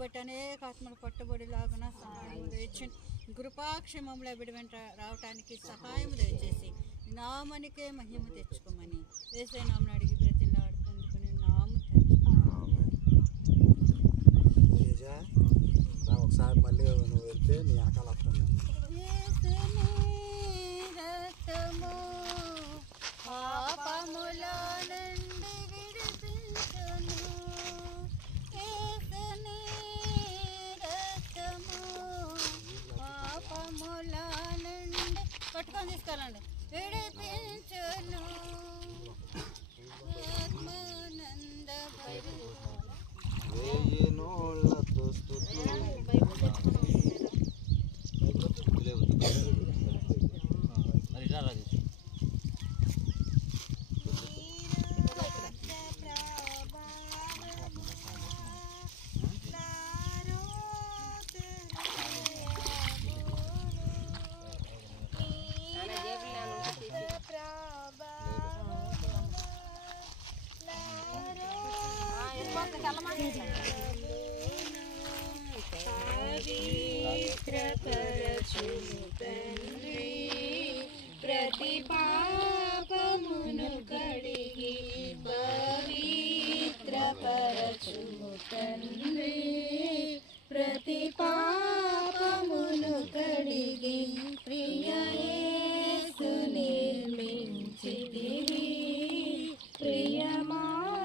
బట్టి అనేక ఆత్మలు పట్టుబడిలాగున సహాయం దయచండి. కృపాక్షేమంలో విడివెంట రావటానికి సహాయం దయచేసి నామనికే మహిమ తెచ్చుకోమని యేసయ్య నామమున అడిగి బ్రతిమలాడి పొందుకుని నాము ఒకసారి మళ్ళీ నువ్వు వెళ్తే నీ ఆకలి వస్తుంది. పాపముల నుండి విడిపించును యేసుని రక్తము పాపముల నుండి పట్టుకొని తీసుకెళ్ళండి విడిపించును ఆత్మానంద వేయినోళ్ళతో స్తుతులు ప్రతి పాపమును కడిగి పవిత్రపరచుము తండ్రి ప్రతి పాపమును కడిగి ప్రియ యేసు నిర్మించితివి ప్రియమారణ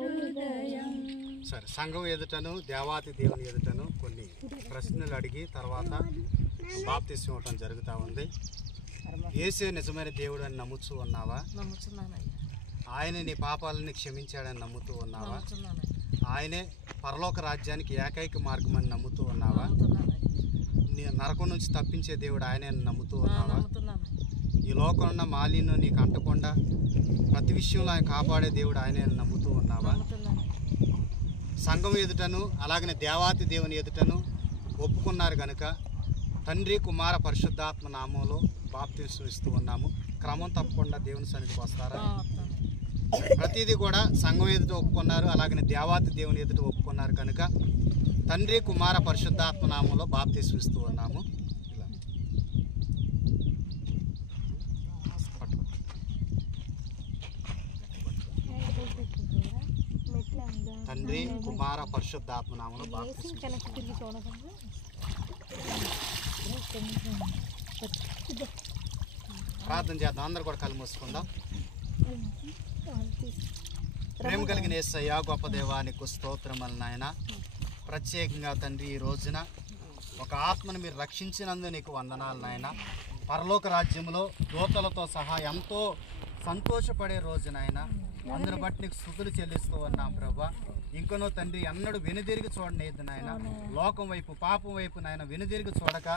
హృదయం. సరే, సంఘం ఎదుటను దేవాతి దేవుని ఎదుటను కొన్ని ప్రశ్నలు అడిగి తర్వాత బాప్తిస్మం ఇవ్వటం జరుగుతూ ఉంది. యేసే నిజమైన దేవుడు అని నమ్ముతూ ఉన్నావా? ఆయన నీ పాపాలని క్షమించాడని నమ్ముతూ ఉన్నావా? ఆయనే పరలోక రాజ్యానికి ఏకైక మార్గం అని నమ్ముతూ ఉన్నావా? నీ నరకం నుంచి తప్పించే దేవుడు ఆయనే నమ్ముతూ ఉన్నావా? ఈ లోకంలో ఉన్న మాలిన్యం నీకు అంటకుండా ప్రతి విషయంలో ఆయన కాపాడే దేవుడు ఆయనే నమ్ముతూ ఉన్నావా? సంఘం ఎదుటను అలాగనే దేవాతి దేవుని ఎదుటను ఒప్పుకున్నారు కనుక తండ్రి కుమార పరిశుద్ధాత్మ నామంలో బాప్తిస్మం ఇస్తూ ఉన్నాము. క్రమం తప్పకుండా దేవుని సన్నిధికి వస్తారా? ప్రతిదీ కూడా సంఘం ఎదుట ఒప్పుకున్నారు, అలాగనే దేవాతి దేవుని ఎదుట ఒప్పుకున్నారు కనుక తండ్రి కుమార పరిశుద్ధాత్మ నామంలో బాప్తిస్మం ఇస్తూ ఉన్నాము. తండ్రి కుమార పరిశుద్ధాత్మ నామంలో బాప్తిస్మం ప్రార్థన చేద్దాం. అందరు కూడా కళ్ళు మూసుకుందాం. ప్రేమ కలిగిన యేసయ్య గొప్ప దేవానికి స్తోత్రములు నాయన. ప్రత్యేకంగా తండ్రి ఈ రోజున ఒక ఆత్మను మీరు రక్షించినందుకు నీకు వందనాలు నాయన. పరలోక రాజ్యంలో దూతలతో సహా ఎంతో సంతోషపడే రోజు నాయన. అందరి బట్టి నీకు స్తుతులు చెల్లిస్తూ ఉన్నాం ప్రభా. ఇంకనో తండ్రి ఎన్నడూ వెనుదిరిగి చూడలేదు నాయన. లోకం వైపు పాపం వైపు నాయన వెనుదిరిగి చూడక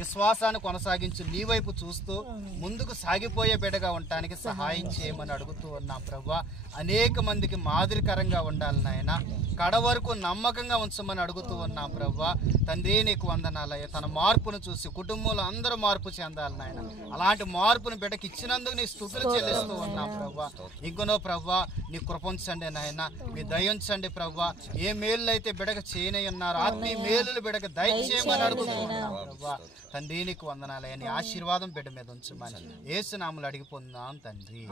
విశ్వాసాన్ని కొనసాగించి నీ వైపు చూస్తూ ముందుకు సాగిపోయే బిడ్డగా ఉండటానికి సహాయం చేయమని అడుగుతూ ఉన్నాం ప్రభా. అనేక మందికి మాదిరికరంగా ఉండాలి నాయన. కడ వరకు నమ్మకంగా ఉంచమని అడుగుతూ ఉన్నాం ప్రభా. తండ్రి నీకు వందనాలయ్య. తన మార్పును చూసి కుటుంబంలో అందరూ మార్పు చెందాలి నాయన. అలాంటి మార్పును బిడ్డకి ఇచ్చినందుకు నీ స్తుతులు చెల్లిస్తూ ఉన్నాం ప్రభా. ఇంకనో ప్రభా నీ కృపించండి నాయన, మీ దయించండి ప్రభా. ఏ మేలు అయితే బిడక చేయనై ఉన్నారు ఆత్మీయ మేలులు బిడక దయచేయమని అడుగుతూ ఉన్నాం ప్రభా. తండ్రి నీకు వందనాలయ్య. నీ ఆశీర్వాదం బిడ్డ మీద ఉంచమని యేసు నామములో అడిగి పొందాం తండ్రి.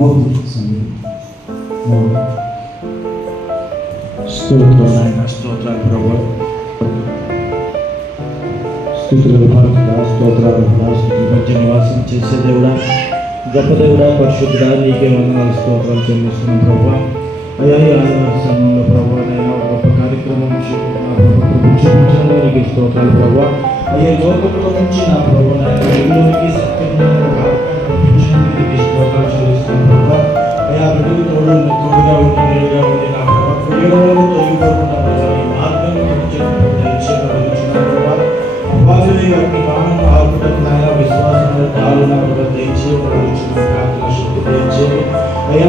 స్తోత్రాలు ప్రభు, స్తుతులు స్తోత్రాలు స్థుతుల మధ్య నివాసం చేసే దేవుడా, గొప్ప దేవుడా, పరిశుద్ధుడా, నీకే వందనాలు స్తోత్రాలు చెల్లిస్తున్నాం ప్రభు. అయ్యా ఈ ఆదివారం సమయంలో ప్రభు నేను గొప్ప కార్యక్రమం చూపించడంలో నీకు స్తోత్రాలు ప్రభు. అయ్యా లోకంలో నుంచి నా ప్రభు వెలుగులోనికి సత్యంలోకి స్తోత్రాలు చెల్లిస్తున్నాం ప్రభు. అయ్యా బిడ్డకు తోడుగా ఉండి నేరుగా ఉండి నా ప్రభు కుడియోగంలో తొలగిపోకుండా ఈ మార్గంలో విశ్వాసం తాలు నాకు దయచేసి ప్రార్థన శక్తి దయచేసి అయ్యా